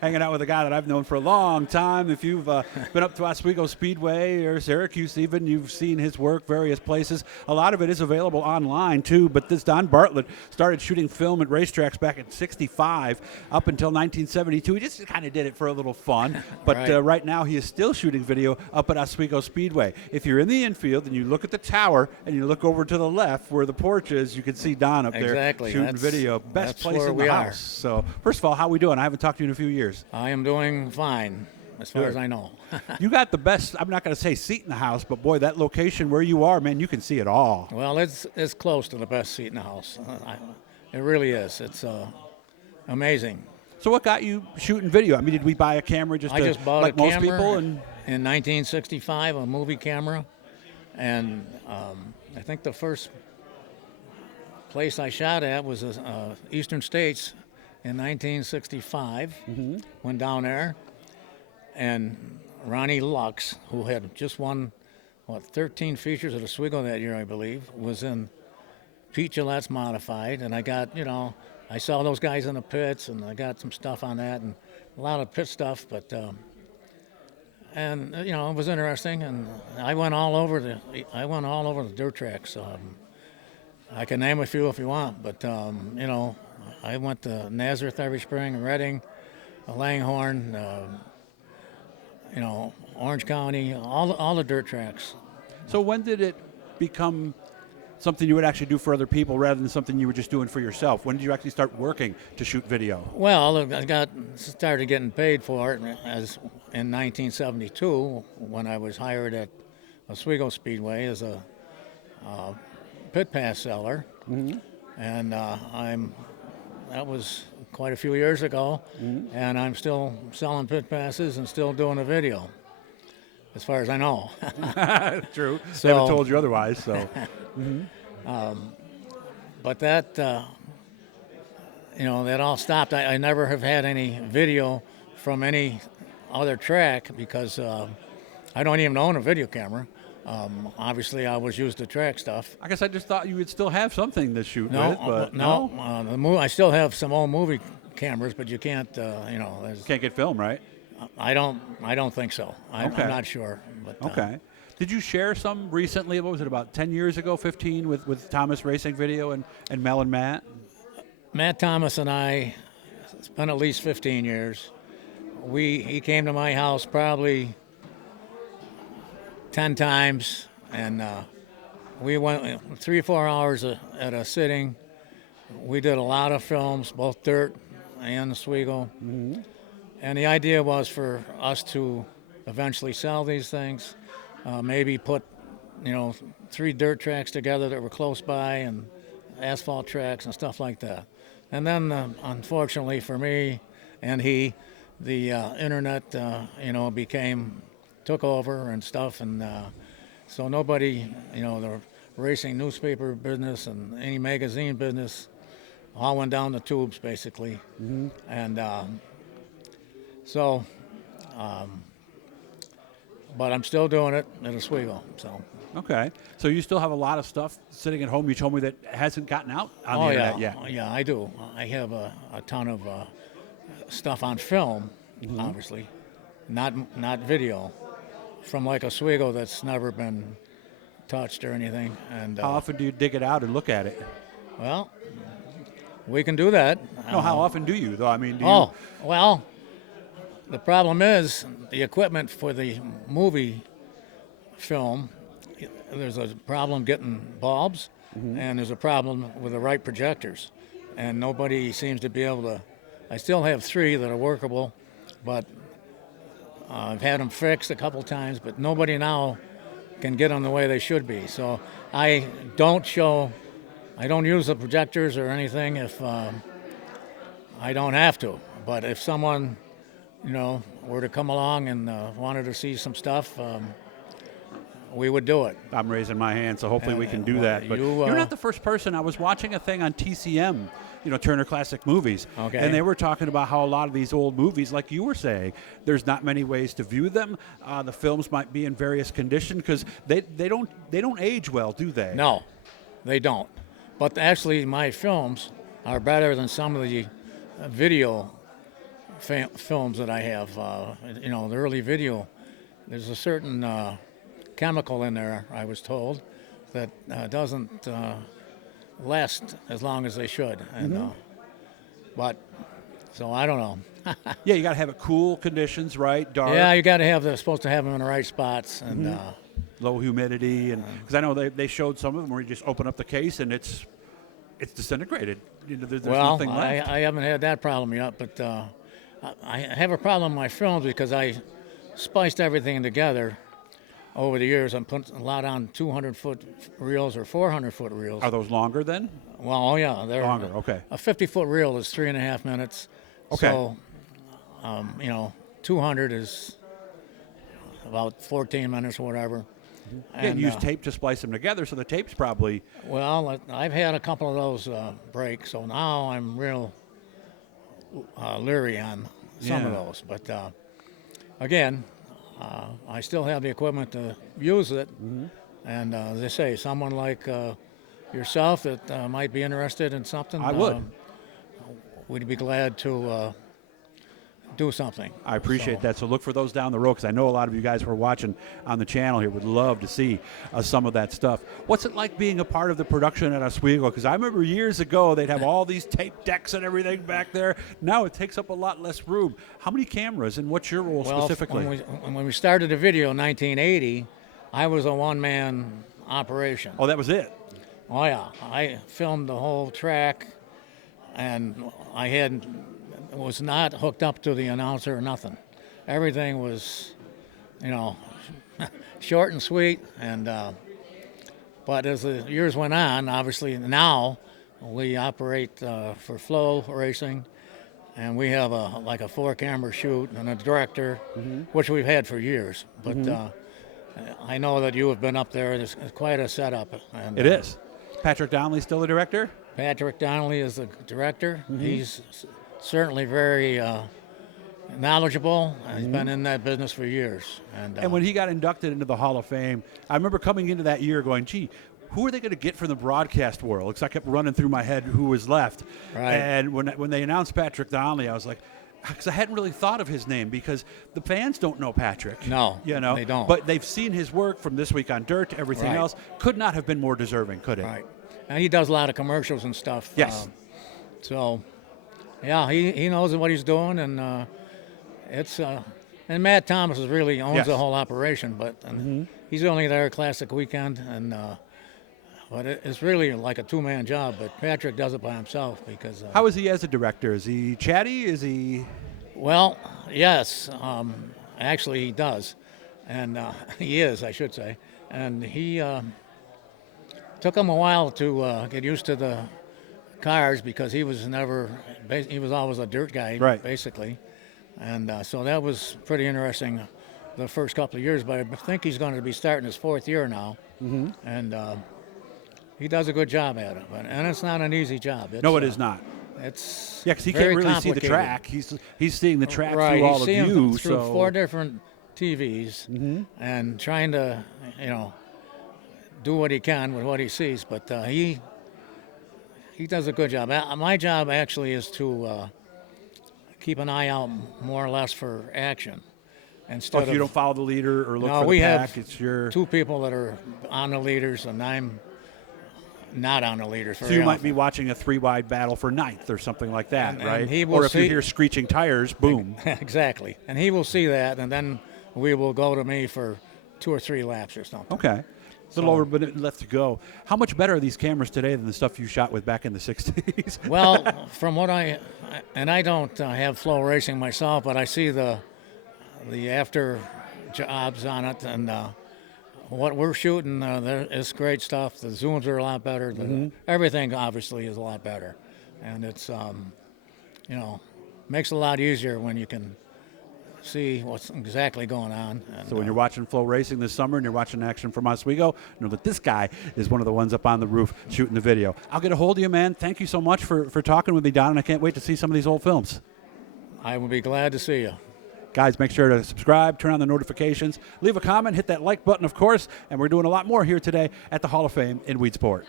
hanging out with a guy that I've known for a long time. If you've been up to Oswego Speedway or Syracuse even, you've seen his work various places. A lot of it is available online, too. But this Don Bartlett started shooting film at racetracks back in '65 up until 1972. He just kind of did it for a little fun. But right now he is still shooting video up at Oswego Speedway. If you're in the infield and you look at the tower and you look over to the left where the porch is, you can see Don up there shooting video. Best place in the house. So, first of all, how are we doing? I haven't talked to you in a few years. I am doing fine, as far as I know. You got the best, I'm not going to say seat in the house, but boy, that location where you are, man, you can see it all. Well, it's close to the best seat in the house. It really is. It's amazing. So what got you shooting video? I mean, did we buy a camera I just bought like a most camera people? in 1965, a movie camera. And I think the first place I shot at was Eastern States in 1965. Went down there, and Ronnie Lux, who had just won 13 features at Oswego that year, I believe, was in Pete Gillette's Modified, and I got, I saw those guys in the pits, and I got some stuff on that, and a lot of pit stuff, but it was interesting, and I went all over the dirt tracks. I can name a few if you want, but I went to Nazareth every spring, Reading, Langhorne, Orange County, all the dirt tracks. So when did it become something you would actually do for other people rather than something you were just doing for yourself? When did you actually start working to shoot video? Well, I started getting paid for it in 1972 when I was hired at Oswego Speedway as a pit pass seller, and that was quite a few years ago, and I'm still selling pit passes and still doing a video, as far as I know. True. So, they haven't told you otherwise. So, but that that all stopped. I never have had any video from any other track because I don't even own a video camera. Obviously, I was used to track stuff. I guess I just thought you would still have something to shoot with, but no. I still have some old movie cameras, but you can't. Can't get film, right? I don't think so. I'm not sure. But, okay. Did you share some recently? What was it, about 10 years ago, 15, with Thomas Racing Video and Mel and Matt? Matt Thomas and I, it's been at least 15 years. He came to my house probably 10 times, and we went 3 or 4 hours at a sitting. We did a lot of films, both dirt and Oswego. And the idea was for us to eventually sell these things, maybe put 3 dirt tracks together that were close by and asphalt tracks and stuff like that. And then unfortunately for me and the internet took over and stuff, and so nobody, the racing newspaper business and any magazine business all went down the tubes basically. And but I'm still doing it at Oswego. So. Okay. So you still have a lot of stuff sitting at home, you told me, that hasn't gotten out on the internet yet. Yeah, I do. I have a ton of stuff on film, obviously, not video, from like Oswego that's never been touched or anything. And how often do you dig it out and look at it? Well, we can do that. No, how often do you, though? I mean, well, the problem is the equipment for the movie film. There's a problem getting bulbs, and there's a problem with the right projectors, and nobody seems to be able to. I still have 3 that are workable, but I've had them fixed a couple times, but nobody now can get them the way they should be. So I don't use the projectors or anything if I don't have to. But if someone, were to come along and wanted to see some stuff, we would do it. I'm raising my hand, so hopefully we can do that. But you're not the first person. I was watching a thing on TCM, Turner Classic Movies, and they were talking about how a lot of these old movies, like you were saying, there's not many ways to view them. The films might be in various condition because they don't age well, do they? No, they don't. But actually, my films are better than some of the video films that I have. The early video, there's a certain chemical in there, I was told, that doesn't last as long as they should. And so I don't know. Yeah, you got to have it cool conditions, right? Dark. Yeah, you got to have. They're supposed to have them in the right spots and low humidity, and because I know they showed some of them where you just open up the case and it's disintegrated. There's nothing left. I haven't had that problem yet, but I have a problem with my films because I spiced everything together over the years. I'm putting a lot on 200-foot reels or 400-foot reels. Are those longer then? Well, oh yeah, they're longer. Okay. A 50-foot reel is 3.5 minutes. Okay. So, 200 is about 14 minutes or whatever. Yeah, and use tape to splice them together, so the tape's probably... Well, I've had a couple of those break, so now I'm real leery on some of those. But, again, I still have the equipment to use it. And as I say, someone like yourself that might be interested in something... I would. We'd be glad to do something. I appreciate that. So look for those down the road, because I know a lot of you guys who are watching on the channel here would love to see some of that stuff. What's it like being a part of the production at Oswego? Because I remember years ago they'd have all these tape decks and everything back there. Now it takes up a lot less room. How many cameras, and what's your role specifically? When we started the video in 1980, I was a one-man operation. Oh, that was it? Oh, yeah. I filmed the whole track, and I was not hooked up to the announcer or nothing. Everything was, short and sweet. And but as the years went on, obviously now we operate for Flow Racing, and we have a 4-camera shoot and a director, which we've had for years. But I know that you have been up there. It's quite a setup. And, it is. Patrick Donley still the director? Patrick Donley is the director. He's certainly very knowledgeable. He's been in that business for years. And when he got inducted into the Hall of Fame, I remember coming into that year going, gee, who are they going to get from the broadcast world? Because I kept running through my head who was left. Right. And when they announced Patrick Donley, I was like, because I hadn't really thought of his name, because the fans don't know Patrick. No, they don't. But they've seen his work from This Week on Dirt to everything else. Could not have been more deserving, could it? Right. And he does a lot of commercials and stuff. Yes. So, yeah, he knows what he's doing, and it's and Matt Thomas really owns the whole operation, but he's only there classic weekend, and but it's really like a two-man job. But Patrick does it by himself because. How is he as a director? Is he chatty? Is he? Well, yes, actually he does, and he is, I should say, and he. Took him a while to get used to the cars because he was always a dirt guy, basically. And so that was pretty interesting the first couple of years, but I think he's going to be starting his 4th year now. And he does a good job at it. And it's not an easy job. No, it is not. It's because he can't really see the track. He's seeing the track through all of you. Him through 4 different TVs and trying to, do what he can with what he sees, but he does a good job. My job actually is to keep an eye out more or less for action. Instead if you don't follow the leader or look for the pack, we have it's your 2 people that are on the leaders, and I'm not on the leaders. So you might be watching a 3-wide battle for 9th or something like that, right? Or if you hear screeching tires, boom. Exactly, and he will see that, and then we will go to me for 2 or 3 laps or something. Okay. A little over a minute left to go. How much better are these cameras today than the stuff you shot with back in the 60s? Well, from what I don't have Flow Racing myself, but I see the after jobs on it, and what we're shooting, it's great stuff. The zooms are a lot better. Everything obviously is a lot better, and it's makes it a lot easier when you can see what's exactly going on. And, so when you're watching Flow Racing this summer and you're watching action from Oswego, know that this guy is one of the ones up on the roof shooting the video. I'll get a hold of you, man. Thank you so much for talking with me, Don, and I can't wait to see some of these old films. I will be glad to see you. Guys, make sure to subscribe, turn on the notifications, leave a comment, hit that like button, of course, and we're doing a lot more here today at the Hall of Fame in Weedsport.